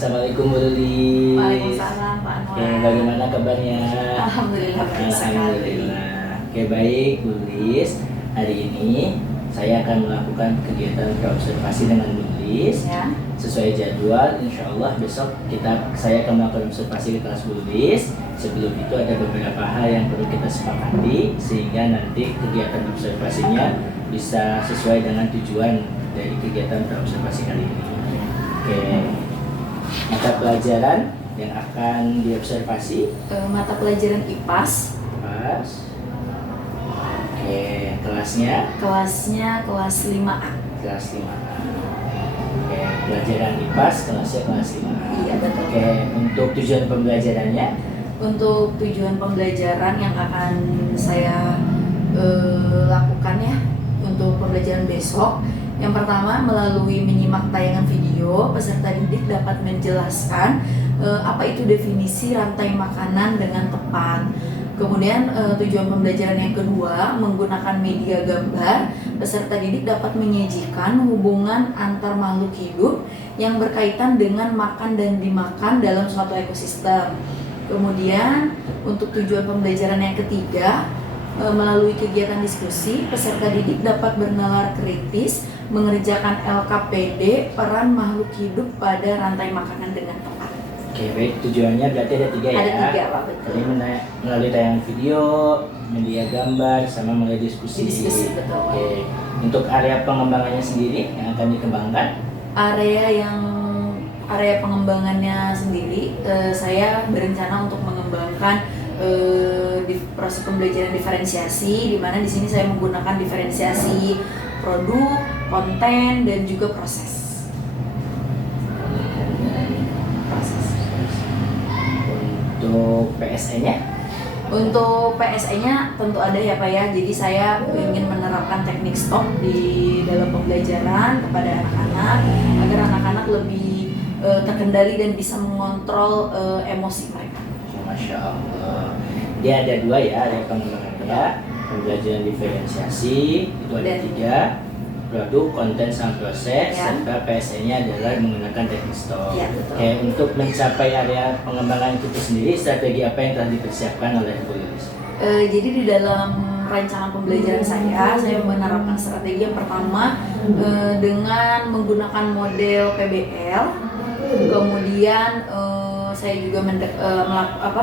Assalamualaikum Bu Luli. Waalaikumsalam Pak Anwar. Oke, bagaimana kabarnya? Alhamdulillah baik sekali. Alhamdulillah. Oke, baik Bu Lilis. Hari ini saya akan melakukan kegiatan observasi dengan Bu Lilis. Ya. Sesuai jadwal, insya Allah besok saya akan melakukan observasi di kelas Bu Lilis. Sebelum itu ada beberapa hal yang perlu kita sepakati sehingga nanti kegiatan observasinya bisa sesuai dengan tujuan dari kegiatan observasi kali ini. Oke. Mata pelajaran yang akan diobservasi Mata pelajaran IPAS. pas. Oke, kelasnya Kelas 5A. kelas 5A. Oke, pelajaran IPAS kelasnya kelas 5A. Iya, betul. Oke, untuk tujuan pembelajarannya Untuk tujuan pembelajaran yang akan saya lakukan ya untuk pembelajaran besok. Yang pertama, melalui menyimak tayangan video, peserta didik dapat menjelaskan apa itu definisi rantai makanan dengan tepat. Kemudian tujuan pembelajaran yang kedua, menggunakan media gambar, peserta didik dapat menyajikan hubungan antar makhluk hidup yang berkaitan dengan makan dan dimakan dalam suatu ekosistem. Kemudian untuk tujuan pembelajaran yang ketiga, melalui kegiatan diskusi, peserta didik dapat bernalar kritis, mengerjakan LKPD, peran makhluk hidup pada rantai makanan dengan tepat. oke, baik, tujuannya berarti ada 3 ya. Ada 3 Pak, betul. Jadi melalui tayangan video, media gambar, sama melalui diskusi. Diskusi, betul. Oke, untuk area pengembangannya sendiri yang akan dikembangkan Area pengembangannya sendiri, saya berencana untuk mengembangkan di proses pembelajaran diferensiasi, di mana di sini saya menggunakan diferensiasi produk, konten, dan juga proses. Untuk PSE-nya Untuk PSE-nya tentu ada ya Pak ya. Jadi saya ingin menerapkan teknik stop di dalam pembelajaran kepada anak-anak agar anak-anak lebih terkendali dan bisa mengontrol emosi mereka. Masya Allah. Dia ada 2 ya, ada pengembangannya, pembelajaran diferensiasi itu ada Dan 3, produk, konten, sama proses, ya. serta PSE-nya adalah menggunakan teknik stop. Ya, betul. Oke, untuk mencapai area pengembangan itu sendiri, strategi apa yang telah dipersiapkan oleh Bu Lilis? Jadi di dalam rancangan pembelajaran saya menerapkan strategi yang pertama dengan menggunakan model PBL, kemudian saya juga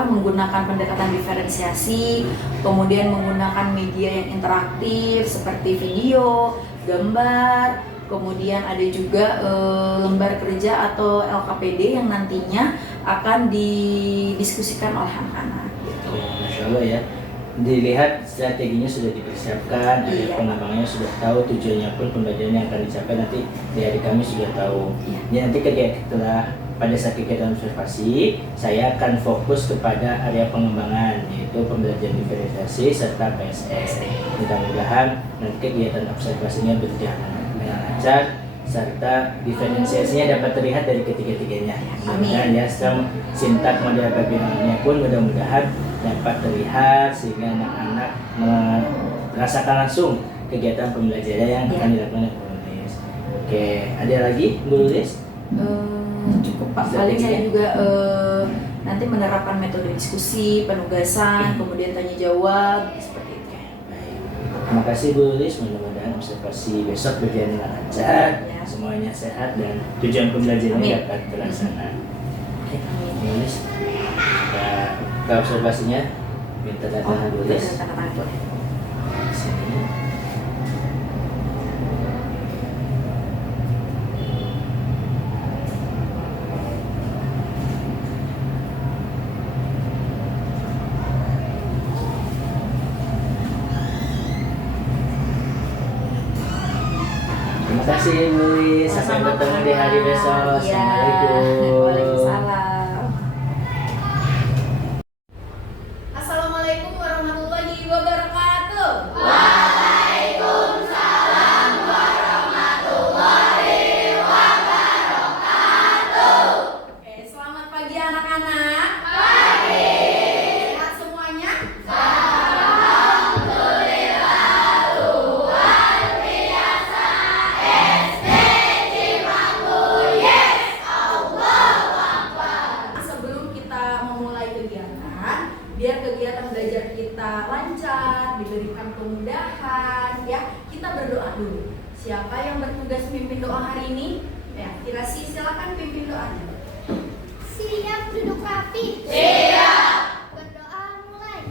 menggunakan pendekatan diferensiasi, kemudian menggunakan media yang interaktif seperti video, gambar, kemudian ada juga lembar kerja atau LKPD yang nantinya akan didiskusikan oleh anak-anak. Masya Allah ya. Dilihat strateginya sudah dipersiapkan, area Iya. pengembangannya sudah tahu, tujuannya pun pembelajaran yang akan dicapai nanti dari kami sudah tahu. Iya. Jadi nanti pada saat kegiatan observasi, saya akan fokus kepada area pengembangan, yaitu pembelajaran diferensiasi serta PSE. Mudah-mudahan nanti kegiatan observasinya berjalan dengan lancar, serta diferensiasinya dapat terlihat dari ketiga-tiganya. Mudah-mudahan ya, sintak model PBL-nya pun mudah-mudahan dapat terlihat sehingga anak-anak merasakan langsung kegiatan pembelajaran yang akan dilakukan oleh Bu Lilis. Oke, ada lagi Bu Lilis? Cukup Pak, paling saya juga nanti menerapkan metode diskusi, penugasan, kemudian tanya jawab seperti itu. Baik. Terima kasih Bu Lilis, mudah-mudahan observasi besok berjalan dengan lancar, Ya. semuanya sehat dan tujuan pembelajarannya Amin. dapat terlaksana. Oke, Bu Lilis, kita observasinya minta data Bu Lilis. Kata-kata boleh. Sini. Terima kasih Bu Lilis, sampai Sama-sama, bertemu di hari besok. Iya. Assalamualaikum. Waalaikumsalam. Assalamualaikum warahmatullahi wabarakatuh. Oke, selamat pagi anak-anak. Pagi. Sehat semuanya? kegiatan belajar kita lancar, diberikan kemudahan, ya. Kita berdoa dulu. Siapa yang bertugas pimpin doa hari ini? Ya, Kirasi, silakan pimpin doanya. Siap duduk rapi. Siap. Berdoa mulai.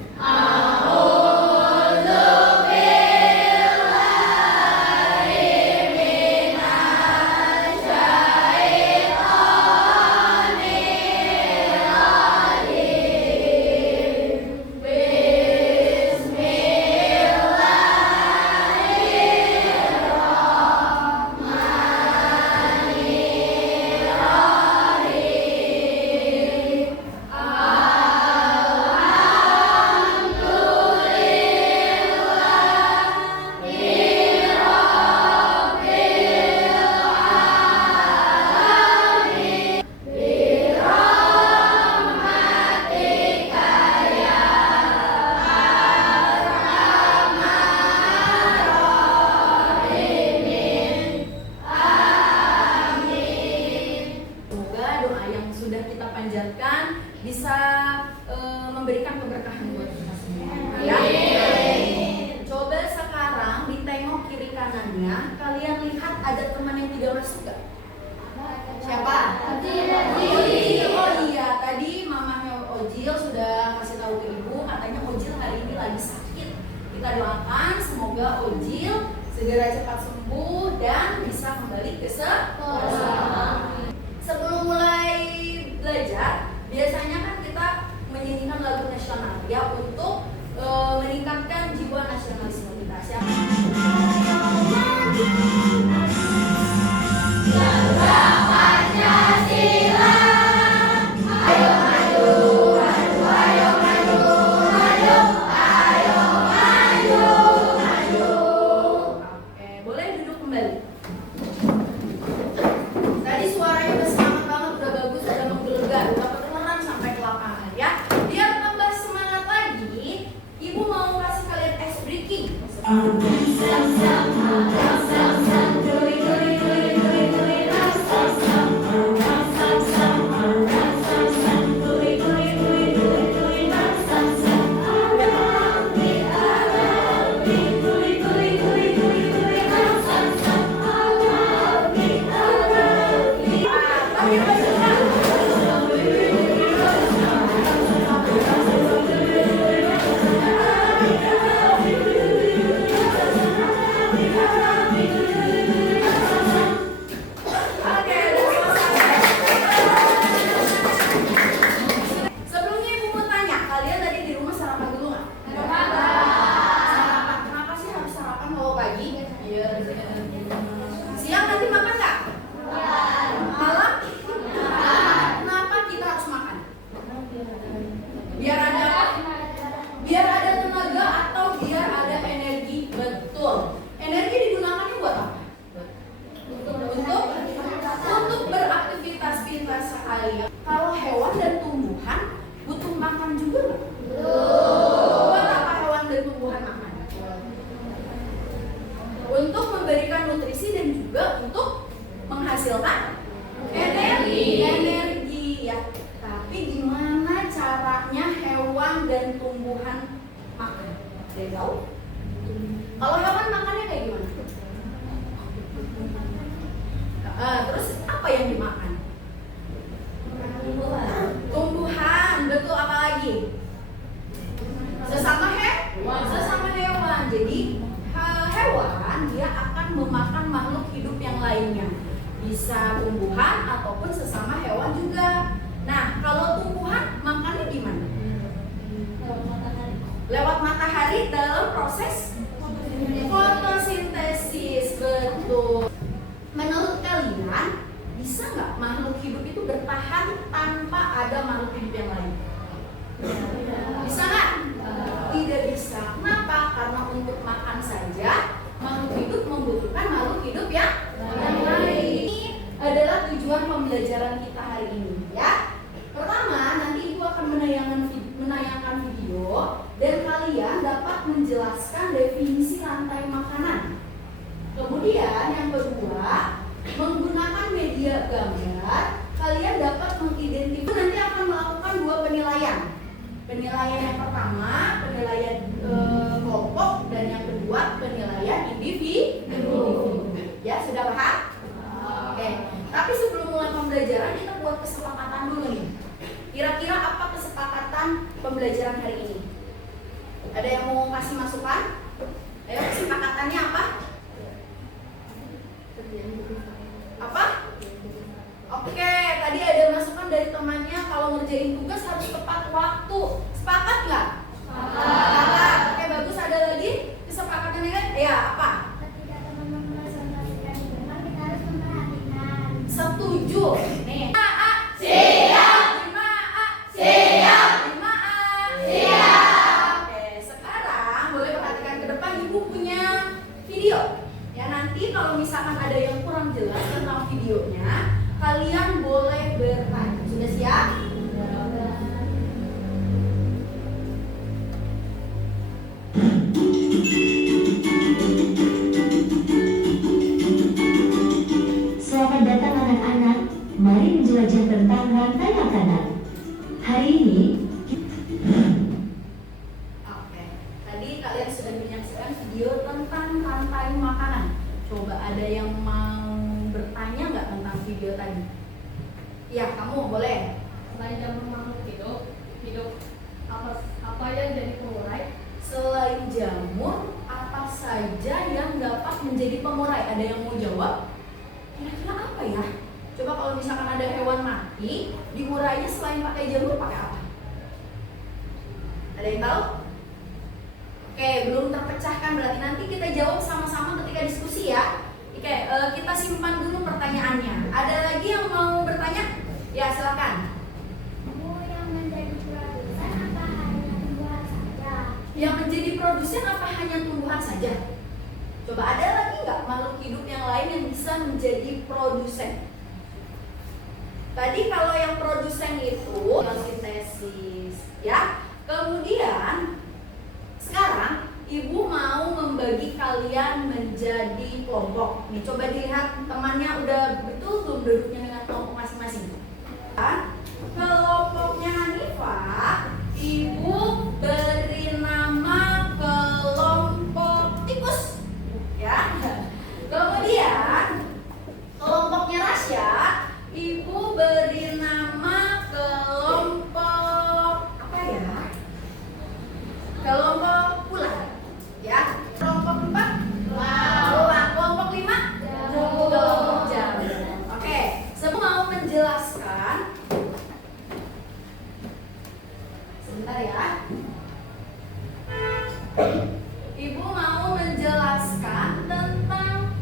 Semoga doa yang sudah kita panjatkan bisa memberikan keberkahan buat kita semua. Ya. Coba sekarang ditengok kiri kanannya, kalian lihat ada teman yang tidak masuk gak? Siapa? Ojil. Oh iya, tadi mamanya Ojil sudah kasih tahu ke ibu, katanya Ojil hari ini lagi sakit. Kita doakan semoga Ojil segera cepat sembuh dan bisa kembali ke sekolah. Sebelum mulai belajar, biasanya kan kita menyanyikan lagu nasional ya untuk meningkatkan jiwa nasionalisme kita. Siapa? Oke, boleh duduk kembali. Tadi suaranya udah semangat banget, udah bagus, udah menggelegar, udah kedengeran sampai ke lapangan ya. Biar tambah semangat lagi, ibu mau kasih kalian ice breaking. Oke, udah selesai. Sebelumnya ibu mau tanya, kalian tadi di rumah sarapan dulu nggak? Sarapan. Kenapa sih harus sarapan kalau pagi? Iya. Siang nanti makan nggak? Malam? Kenapa kita harus makan? Biar ada apa? Biar ada tenaga atau biar ada energi. Betul. Energi digunakan buat apa? Untuk beraktivitas pintar sekali. Kalau hewan dan tumbuhan butuh makan juga nggak? Buat apa hewan dan tumbuhan makan? Untuk memberikan nutrisi dan juga untuk menghasilkan energi ya. Tapi gimana caranya hewan dan tumbuhan makan? Ada yang tahu? Kalau hewan makannya kayak gimana? Terus apa yang dimakan? Tumbuhan, betul. Apa lagi? Sesama hewan. Jadi hewan dia akan memakan makhluk hidup yang lainnya. Bisa tumbuhan ataupun sesama hewan juga. Nah, kalau tumbuhan makannya gimana? Lewat matahari dalam proses fotosintesis. Betul. Menurut kalian, bisa nggak makhluk hidup itu bertahan tanpa ada makhluk hidup yang lain? Bisa nggak? Tidak bisa. Kenapa? Karena untuk makan saja makhluk hidup membutuhkan makhluk hidup yang lain. Ini adalah tujuan pembelajaran kita hari ini ya. Pertama, nanti ibu akan menayangkan video dan kalian dapat menjelaskan definisi rantai makanan. Kemudian yang kedua, menggunakan media gambar, kalian dapat mengidentifikasi. Nanti akan melakukan dua penilaian. Penilaian yang pertama kesepakatan dulu nih. Kira-kira apa kesepakatan pembelajaran hari ini? Ada yang mau kasih masukan? Ayo, kesepakatannya apa? Apa? Oke, tadi ada masukan dari temannya kalau ngerjain tugas harus tepat waktu. Sepakat nggak? Sepakat. Oke, bagus. Ada lagi kesepakatannya kan? Ya, apa? Ketika teman-teman presentasikan di depan, kita harus memperhatikan. Setuju. Nih. Siap. 5A. Siap. 5A. Siap. Oke, sekarang boleh perhatikan ke depan, Ibu punya video. Ya, nanti kalau misalkan ada yang kurang jelas tentang videonya, kalian boleh bertanya. Sudah siap? Selamat datang anak-anak, mari menjelajah tentang rantai makanan. Hari ini, Oke, tadi kalian sudah menyaksikan video tentang rantai makanan. Coba ada yang mau bertanya nggak tentang video tadi? Ya, kamu boleh. Selain jamur makhluk hidup apa yang jadi pengurai? Selain jamur, apa saja yang dapat menjadi pengurai? Ada yang mau jawab? Kira-kira apa ya? Coba kalau misalkan ada hewan mati, diurainya selain pakai jamur, pakai apa? Ada yang tahu? Oke, belum terpecahkan, berarti nanti kita jawab sama-sama ketika diskusi ya. Oke, kita simpan dulu pertanyaannya. Ada lagi yang mau bertanya? Ya, silakan. Bu, yang menjadi produsen apa hanya tumbuhan saja? Yang menjadi produsen apa hanya tumbuhan saja? Coba ada lagi nggak makhluk hidup yang lain yang bisa menjadi produsen? Tadi kalau yang produsen itu fotosintesis, ya. Kemudian sekarang ibu mau membagi kalian menjadi kelompok. Nih, coba dilihat temannya udah betul belum duduknya dengan kelompok masing-masing. Kelompoknya Hanifah, ibu beri nama kelompok tikus, ya. Kemudian kelompoknya Rasya, ibu beri nama kelompok apa ya? Kelompok ular, ya. Kelompok 4 ular, kelompok 5 kelompok jamur. Oke, semua mau menjelaskan. Sebentar ya. Ibu mau menjelaskan tentang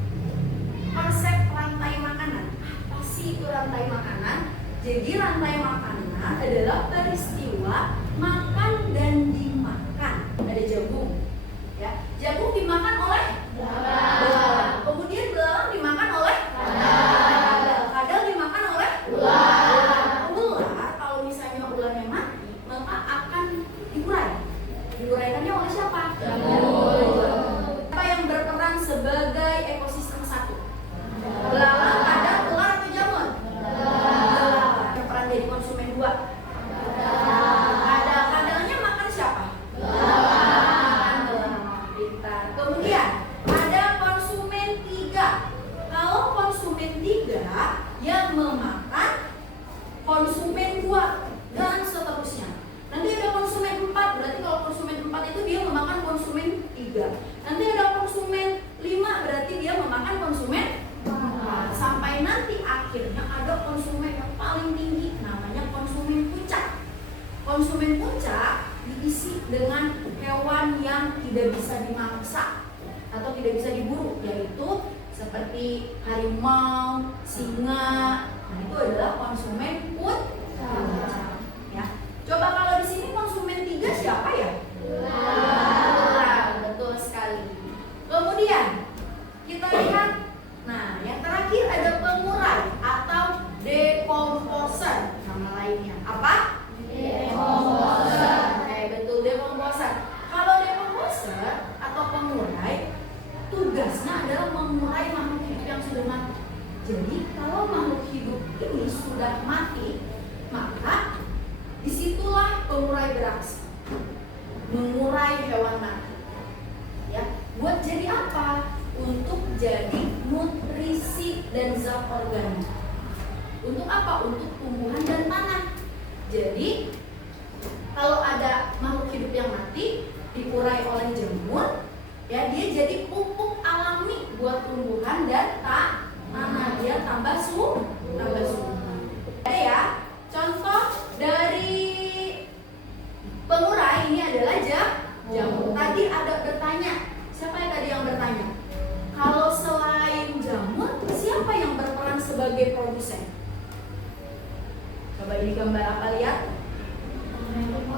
konsep rantai makanan. Apa sih itu rantai makanan? Jadi rantai makanan adalah peristiwa makan dan dimakan. Ada jagung, ya. Jagung dimakan oleh belalang. Kemudian belalang dimakan oleh kadal. Kadal dimakan oleh ular. Ular kalau misalnya ularnya mati, maka akan diurai. Diuraikannya oleh siapa? Apa yang berperan sebagai ekosistem satu? Belalang, kadal, ular atau jamur? Belalang. Berperan jadi konsumen 2. Ada kadalnya makan siapa? Makan belalang. Pintar. Kemudian ada konsumen 3. Kalau konsumen 3 yang memakan konsumen 2 dan seterusnya. Nanti ada konsumen 4, berarti kalau konsumen 4 itu dia memakan konsumen 3. Nanti ada konsumen 5, berarti dia memakan konsumen 4. Sampai nanti akhirnya ada konsumen yang paling tinggi, namanya konsumen puncak. Konsumen puncak diisi dengan hewan yang tidak bisa dimangsa atau tidak bisa diburu, yaitu seperti harimau, singa. Nah, itu adalah konsumen puncak. Ya. Coba kalau di sini konsumen 3 siapa ya? Ular. Betul sekali. Kemudian kita lihat, nah yang terakhir ada pengurai atau decomposer, nama lainnya apa? Decomposer. Betul, decomposer. Kalau decomposer atau pengurai, tugasnya adalah mengurai makhluk hidup yang sudah mati. Jadi kalau makhluk hidup ini sudah mati, maka disitulah pengurai beraksi, mengurai hewan mati. Ya, buat jadi apa? Untuk jadi nutrisi dan zat organik. Untuk apa? Untuk tumbuhan dan tanah. Jadi kalau ada makhluk hidup yang mati diurai oleh jamur, ya dia jadi pupuk alami buat tumbuhan dan tanah. Dia tambah subur. Ada ya, contoh dari pengurai ini adalah jamur. Tadi ada bertanya, siapa yang tadi yang bertanya? Kalau selain jamur, siapa yang berperan sebagai produsen? Coba ini gambar apa, lihat?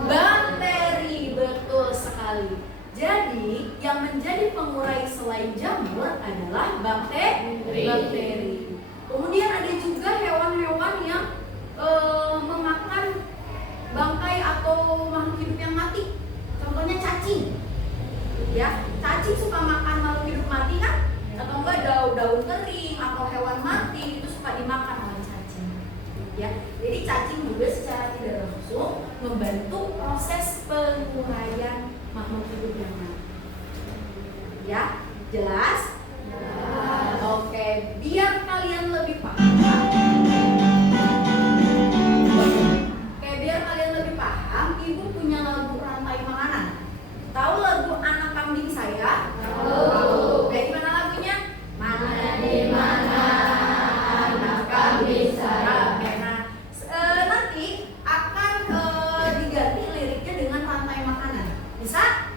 Bakteri, betul sekali. Jadi yang menjadi pengurai selain jamur adalah bakteri. Kemudian ada juga hewan-hewan yang memakan bangkai atau makhluk hidup yang mati. Contohnya cacing. Ya, cacing suka makan makhluk hidup mati kan? Atau enggak daun kering atau hewan mati itu suka dimakan oleh cacing. Ya, jadi cacing juga secara tidak langsung membantu proses penguraian makhluk hidup yang mati. Ya, jelas? Oke, biar kalian lebih paham. Ibu punya lagu rantai makanan. Tahu lagu anak kambing saya? Tahu. Kayak gimana lagunya? Mana di mana anak kambing saya. Nah, nanti akan diganti liriknya dengan rantai makanan. Bisa?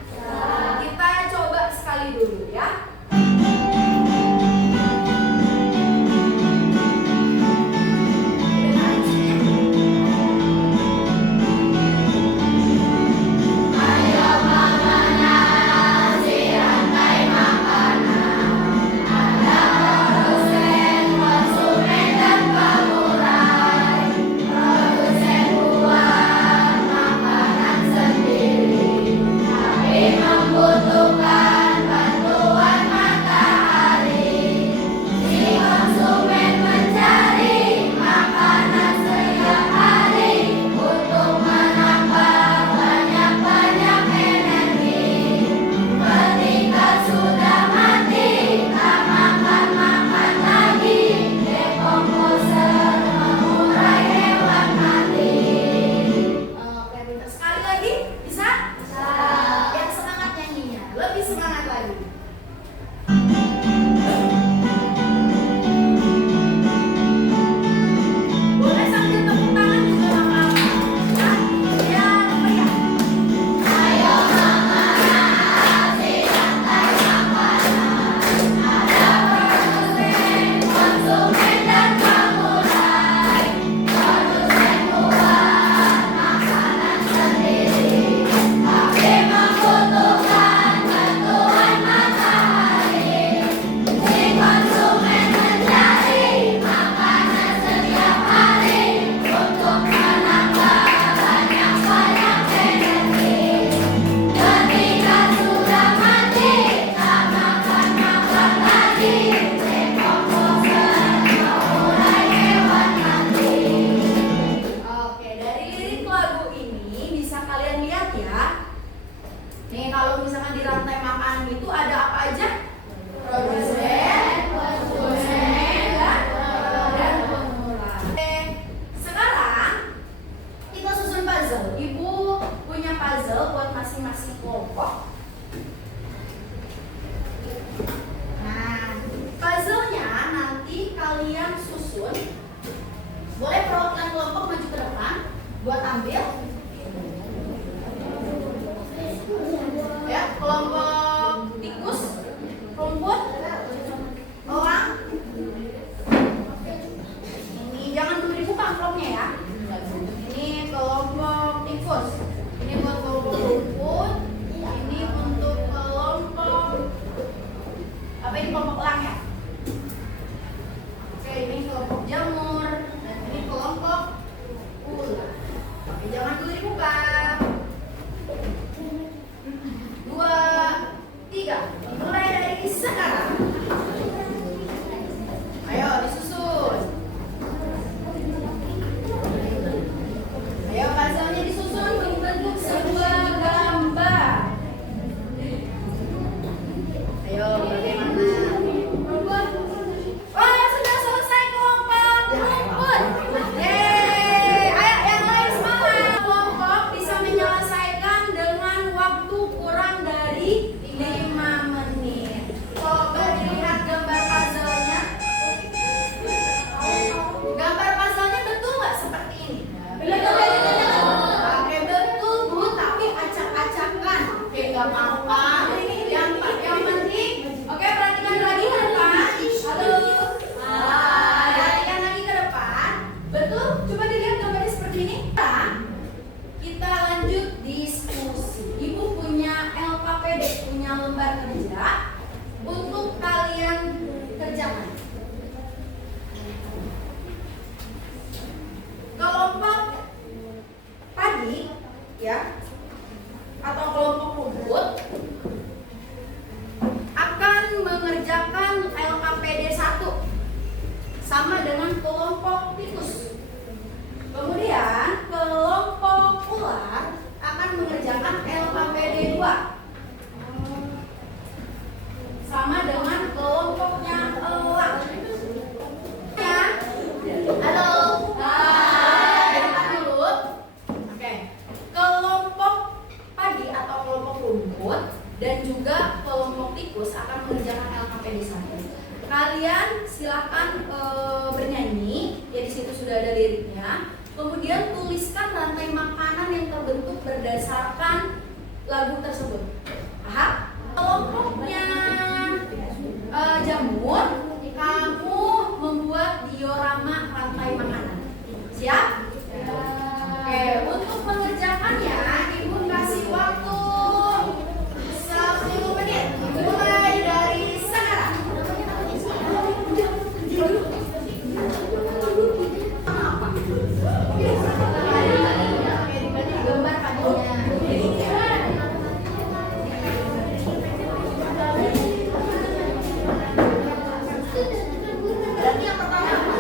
Kita coba sekali dulu ya. Jamur dan ini kelompok ular. Oke, jangan tulis menciptakan lagu tersebut. Paham? Kelompoknya jamur, kamu membuat diorama rantai makanan. Siap? Oke, untuk mengerjakannya Ibu kasih waktu 10 menit. Mulai dari sekarang. Gambar paginya. Berarti yang pertama apa?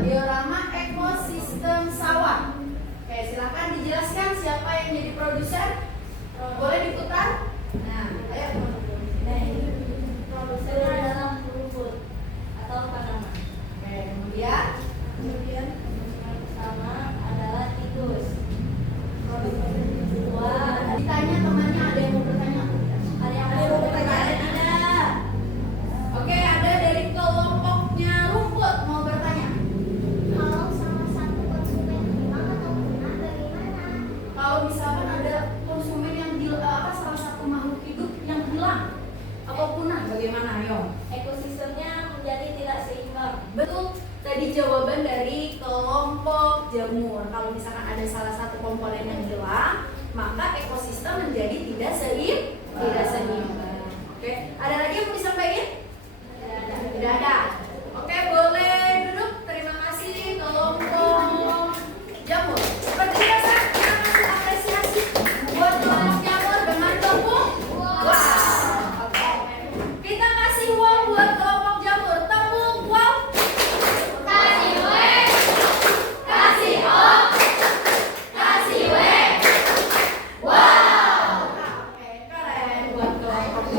diorama ekosistem sawah. Oke, silakan dijelaskan siapa yang jadi produser. Boleh diputar? Nah, ayo. Produser dalam rumput atau tanaman. Oke, kemudian yang pertama adalah tikus. Produser kedua ditanya temannya, ada yang mau bertanya? ada yang mau bertanya? Tidak. Oke, ada dari kelompoknya rumput mau bertanya. Kalau salah satu konsumen hilang atau punah bagaimana? Kalau misalkan ada konsumen yang salah satu makhluk hidup yang hilang atau punah, bagaimana? Ayo. Ekosistemnya menjadi tidak seimbang. Betul, tadi jawaban dari kelompok jamur. Kalau misalkan ada salah satu komponen yang hilang, maka ekosistem menjadi tidak seimbang. Oke, ada lagi yang mau disampaikan? Tidak ada. Oke, boleh duduk. Terima kasih kelompok jamur. Seperti biasa, kita kasih apresiasi buat kelompok jamur dengan tepuk. Wow. Oke. Kita kasih wow buat kelompok jamur. Tepuk wow. Kasih W, kasih O, kasih W. Wow. Oke, keren buat kelompok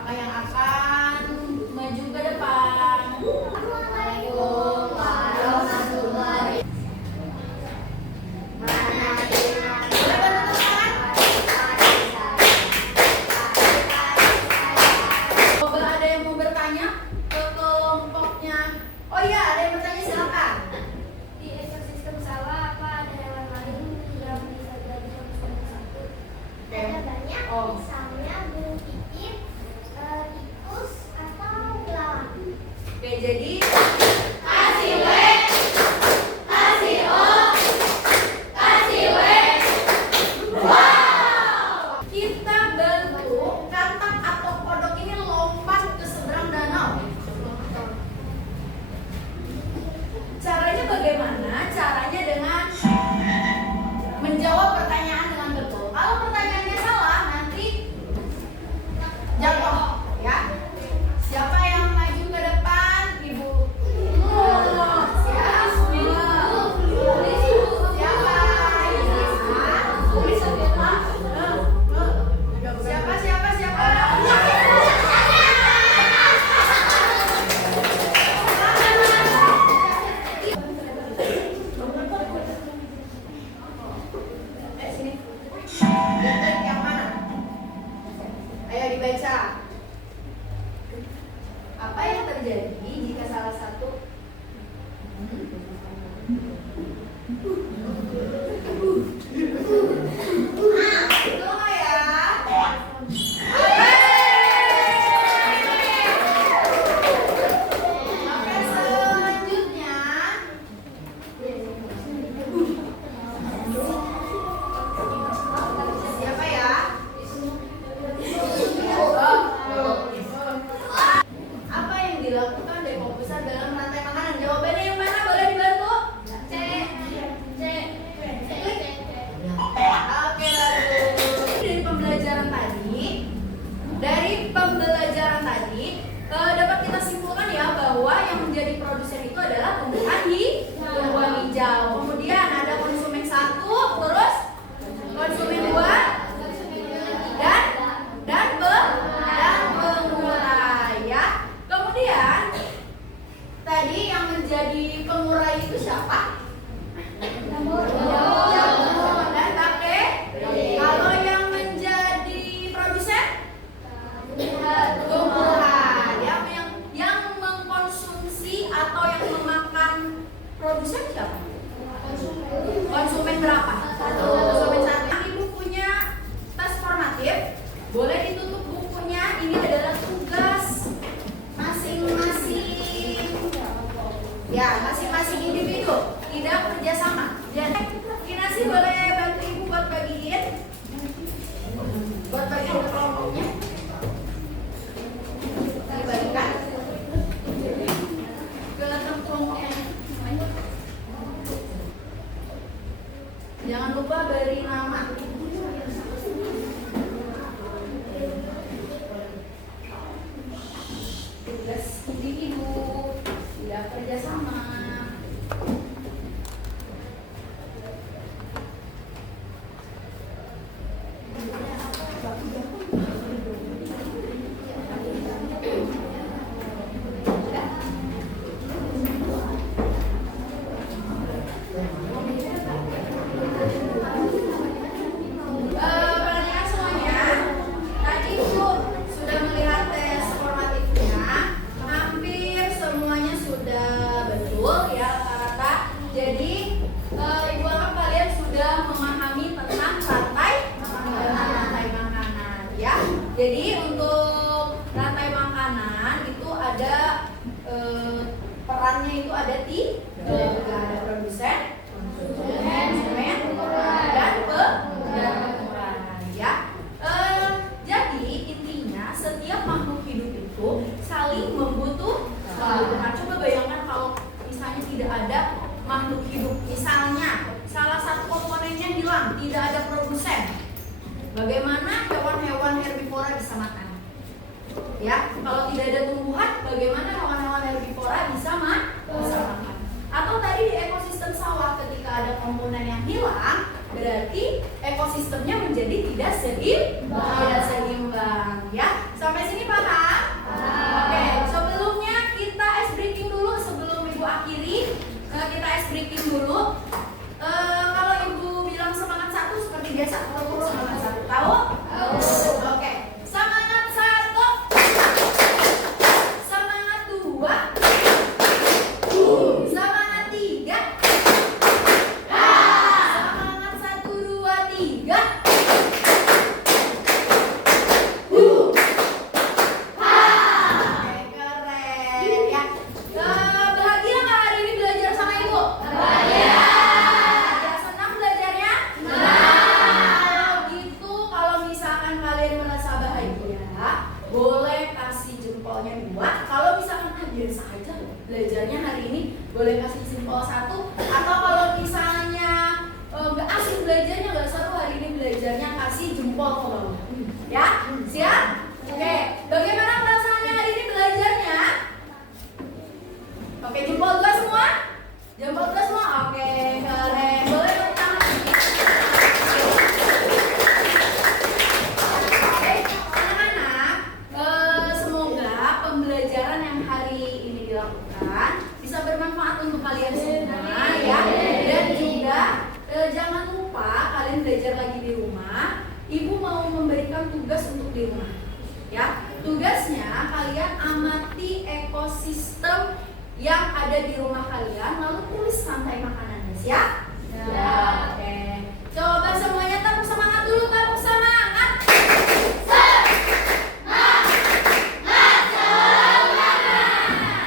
Siapa yang akan maju ke depan? Assalamualaikum warahmatullahi Boleh bantu teman? Coba ada yang mau bertanya ke kelompoknya. Oh iya, ada yang bertanya, silakan. Di ekosistem sawah apa ada hewan lain yang bisa jadi konsumen satu? Ada banyak, Oh. misalnya burung pipit, tikus, atau belalang. Oke, jadi Kasih W, kasih O, kasih W. kita bantu katak atau kodok ini lompat ke seberang danau. Caranya bagaimana? Caranya dengan menjawab pertanyaan dengan betul. Kalau pertanyaannya salah, nanti jatuh, ya. Siapa yang maju ke depan? Ibu. Siapa? Siapa? Sini. Diklik yang mana? Ayo dibaca. Apa yang terjadi jika salah satu Tunggu ya. Oke, selanjutnya siapa ya? Apa yang dilakukan dekomposer dalam rantai makanan? Jawabannya yang mana? Boleh dibantu? C. Oke, lalu dari pembelajaran tadi dapat kita simpulkan ya bahwa yang menjadi produsen itu adalah tumbuhan hijau. Kemudian ada konsumen 1, terus konsumen 2, dan pengurai ya. Kemudian tadi yang menjadi pengurai itu siapa? Jamur dan bakteri. Kalau yang menjadi produsen tumbuhan. Yang mengkonsumsi atau yang memakan produsen siapa? Konsumen berapa? Konsumen 1. Ibu punya tes formatif. Boleh ditutup bukunya. Ini adalah tugas masing-masing. Ya, masing-masing individu. Tidak kerjasama. Jadi, Kinasi boleh bantu ibu buat bagiin. Buat bagiin ke kelompoknya. Dibagikan ke kelompoknya. Jangan lupa beri nama. Tugas individu, tidak kerjasama. Perhatikan semuanya. Tadi Bu sudah melihat tes formatifnya. Hampir semuanya sudah betul ya rata-rata. Jadi ibu harap kalian sudah memahami tentang rantai makanan ya. Jadi untuk rantai makanan itu ada perannya itu ada tiga, ada produsen, konsumen, dan pengurai ya. Jadi intinya setiap makhluk hidup itu saling membutuhkan. Coba bayangkan kalau misalnya tidak ada makhluk hidup, misalnya salah satu komponennya hilang, tidak ada produsen, bagaimana hewan-hewan herbivora bisa makan? Ya, kalau tidak ada tumbuhan, bagaimana hewan-hewan herbivora bisa makan? Atau tadi di ekosistem sawah ketika ada komponen yang hilang, berarti ekosistemnya menjadi tidak seimbang ya. Sampai sini paham? Oke, sebelumnya kita ice breaking dulu sebelum Ibu akhiri. Kita ice breaking dulu. Kalau Ibu bilang semangat 1 seperti biasa, kalau semangat 1 tahu? Oke. Semangat 1. Semangat 2. Semangat 3. Semangat 1, 2, 3. Oke, keren ya. Bahagia nggak hari ini belajar sama Ibu? Bahagia. Senang belajarnya? Senang. Gitu, kalau misalkan kalian merasa bahagia, boleh kasih jempolnya 2. Kalau misalkan biasa aja belajarnya hari ini, boleh kasih jempol 1. Atau kalau misalnya nggak asik belajarnya, nggak seru hari ini belajarnya, kasih jempol ke bawah. Ya, siap? Oke, bagaimana perasaannya hari ini belajarnya? Oke, jempol 2 semua? Jempol 2 semua? Oke, keren. Boleh tepuk tangan. Oke, anak-anak, semoga pembelajaran yang hari ini dilakukan bisa bermanfaat untuk kalian semua ya. Dan juga jangan lupa kalian belajar lagi di rumah. Ibu mau memberikan tugas untuk di rumah. Ya, tugasnya kalian amati ekosistem yang ada di rumah kalian, lalu tulis rantai makanannya. Siap? Ya. Oke. Coba semuanya tepuk semangat dulu, tepuk semangat.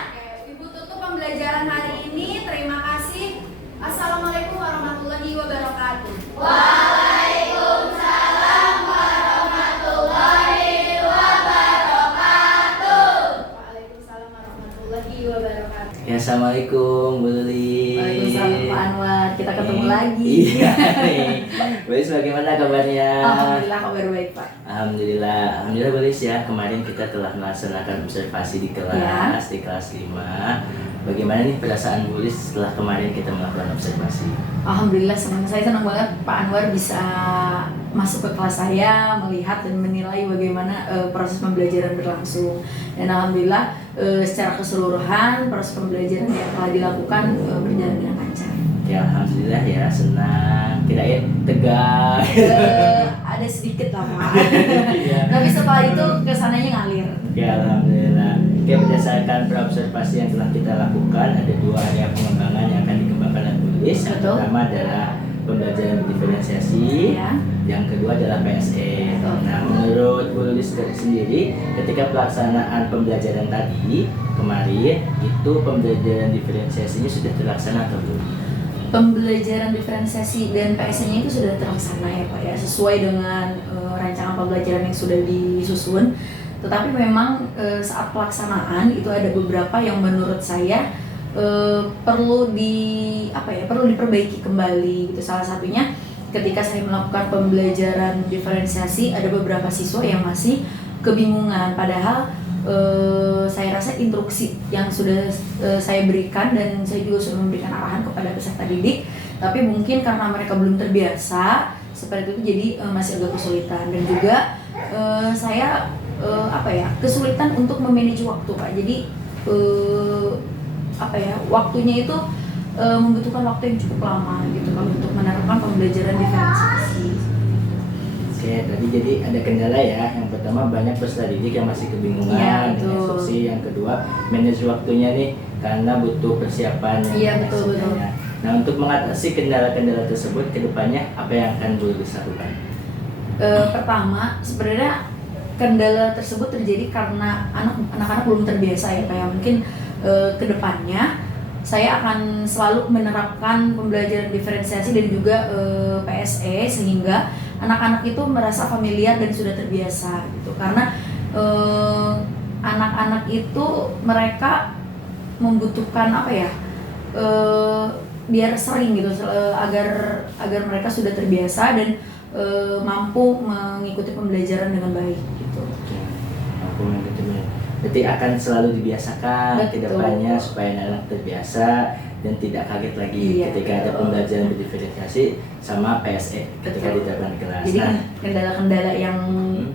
Oke, Ibu tutup pembelajaran hari ini. Terima kasih. Assalamualaikum warahmatullahi wabarakatuh. Waalaikumsalam warahmatullahi wabarakatuh. Waalaikumsalam warahmatullahi wabarakatuh. Ya, assalamualaikum Bu Luli. Waalaikumsalam Pak Anwar. Kita ketemu lagi. Iya nih. Bu Lis, bagaimana kabarnya? Alhamdulillah kabar baik Pak. Alhamdulillah Bu Lis ya. Kemarin kita telah melaksanakan observasi di kelas, di kelas 5. Bagaimana nih perasaan Bu Lis setelah kemarin kita melakukan observasi? Alhamdulillah saya senang banget Pak Anwar bisa masuk ke kelas saya, melihat dan menilai bagaimana proses pembelajaran berlangsung. Dan alhamdulillah secara keseluruhan proses pembelajaran yang telah dilakukan berjalan dengan lancar. Ya, alhamdulillah ya, senang. Kirain tegang. Ada sedikit lah Pak. Iya. Tapi setelah itu kesananya ngalir. Ya, alhamdulillah. Oke, berdasarkan observasi yang telah kita lakukan, ada 2 area pengembangan yang akan dikembangkan oleh Bu Lis. Yang Betul. pertama adalah pembelajaran berdiferensiasi, Ya. yang kedua adalah PSE. Betul. Nah, menurut Bu Lis sendiri, ketika pelaksanaan pembelajaran tadi kemarin, itu pembelajaran diferensiasinya sudah terlaksana atau belum? Pembelajaran diferensiasi dan PSE-nya itu sudah terlaksana ya Pak ya, sesuai dengan rancangan pembelajaran yang sudah disusun. Tetapi memang saat pelaksanaan itu ada beberapa yang menurut saya perlu diperbaiki kembali gitu. Salah satunya ketika saya melakukan pembelajaran diferensiasi, ada beberapa siswa yang masih kebingungan, padahal saya rasa instruksi yang sudah saya berikan dan saya juga sudah memberikan arahan kepada peserta didik, tapi mungkin karena mereka belum terbiasa seperti itu, jadi masih agak kesulitan. Dan juga saya kesulitan untuk memanage waktu Pak. Jadi waktunya itu membutuhkan waktu yang cukup lama gitu kalau untuk menerapkan pembelajaran diferensiasi. Oke, tadi jadi ada kendala ya. Yang pertama, banyak peserta didik yang masih kebingungan Iya, dengan betul. instruksi. Yang kedua, manage waktunya nih karena butuh persiapan yang Iya, banyak betul. sebenarnya. Nah, untuk mengatasi kendala-kendala tersebut ke depannya apa yang akan Bu Lis lakukan? Pertama, sebenarnya kendala tersebut terjadi karena anak-anak belum terbiasa ya kayak mungkin ke depannya saya akan selalu menerapkan pembelajaran diferensiasi dan juga PSE sehingga anak-anak itu merasa familiar dan sudah terbiasa gitu. Karena anak-anak itu mereka membutuhkan biar sering gitu agar mereka sudah terbiasa dan mampu mengikuti pembelajaran dengan baik gitu. Oke, aku mengikuti. Berarti akan selalu dibiasakan ke Betul. depannya supaya anak terbiasa dan tidak kaget lagi Iya, ketika ada betul. pembelajaran berdiferensiasi sama PSE ketika Betul. diterapkan di kelas. Jadi Nah, kendala-kendala yang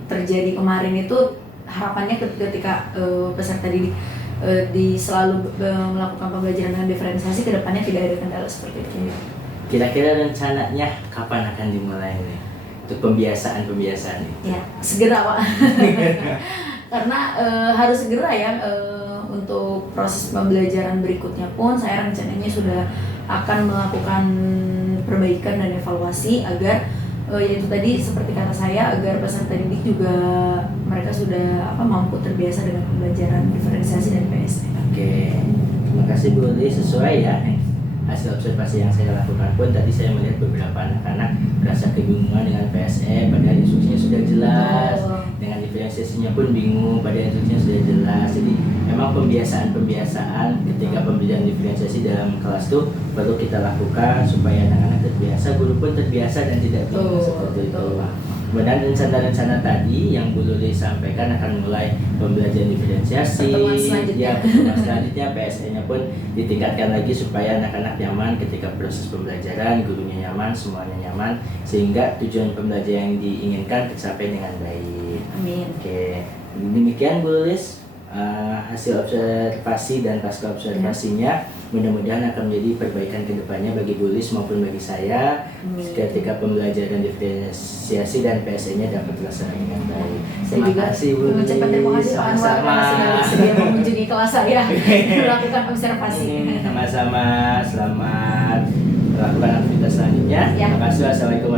terjadi kemarin itu harapannya ketika peserta didik selalu melakukan pembelajaran dengan diferensiasi, kedepannya tidak ada kendala seperti itu. Kira-kira rencananya kapan akan dimulai nih untuk pembiasaan ini? Ya, segera Pak. Karena harus segera ya, untuk proses pembelajaran berikutnya pun saya rencananya sudah akan melakukan perbaikan dan evaluasi agar yaitu tadi seperti kata saya, agar peserta didik juga mereka sudah mampu terbiasa dengan pembelajaran diferensiasi dan PSE. Oke, terima kasih Bu Uli, sesuai ya hasil observasi yang saya lakukan pun tadi saya melihat beberapa anak-anak merasa kebingungan dengan PSE padahal instruksinya sudah jelas, dengan diferensiasinya pun bingung padahal instruksinya sudah jelas. Jadi memang pembiasaan ketika pembelajaran diferensiasi dalam kelas itu perlu kita lakukan supaya anak-anak terbiasa, guru pun terbiasa dan tidak bingung seperti itu. Kemudian rencana-rencana tadi yang Bu Luli sampaikan akan mulai pembelajaran diferensiasi, pertemuan selanjutnya PSE-nya pun ditingkatkan lagi supaya anak-anak nyaman ketika proses pembelajaran, gurunya nyaman, semuanya nyaman, sehingga tujuan pembelajaran yang diinginkan tercapai dengan baik. Amin. Oke, demikian Bu Lulis hasil observasi dan pasca observasinya. Mudah-mudahan akan menjadi perbaikan kedepannya bagi Bu Lulis maupun bagi saya ketika pembelajaran diferensiasi dan PSE-nya dapat terlaksana dengan baik. Terima kasih Bu Lulis. Terima kasih Pak Anwar karena sudah bersedia mengunjungi kelas saya melakukan observasi. Sama-sama, selamat melakukan aktivitas selanjutnya. Terima kasih. Assalamualaikum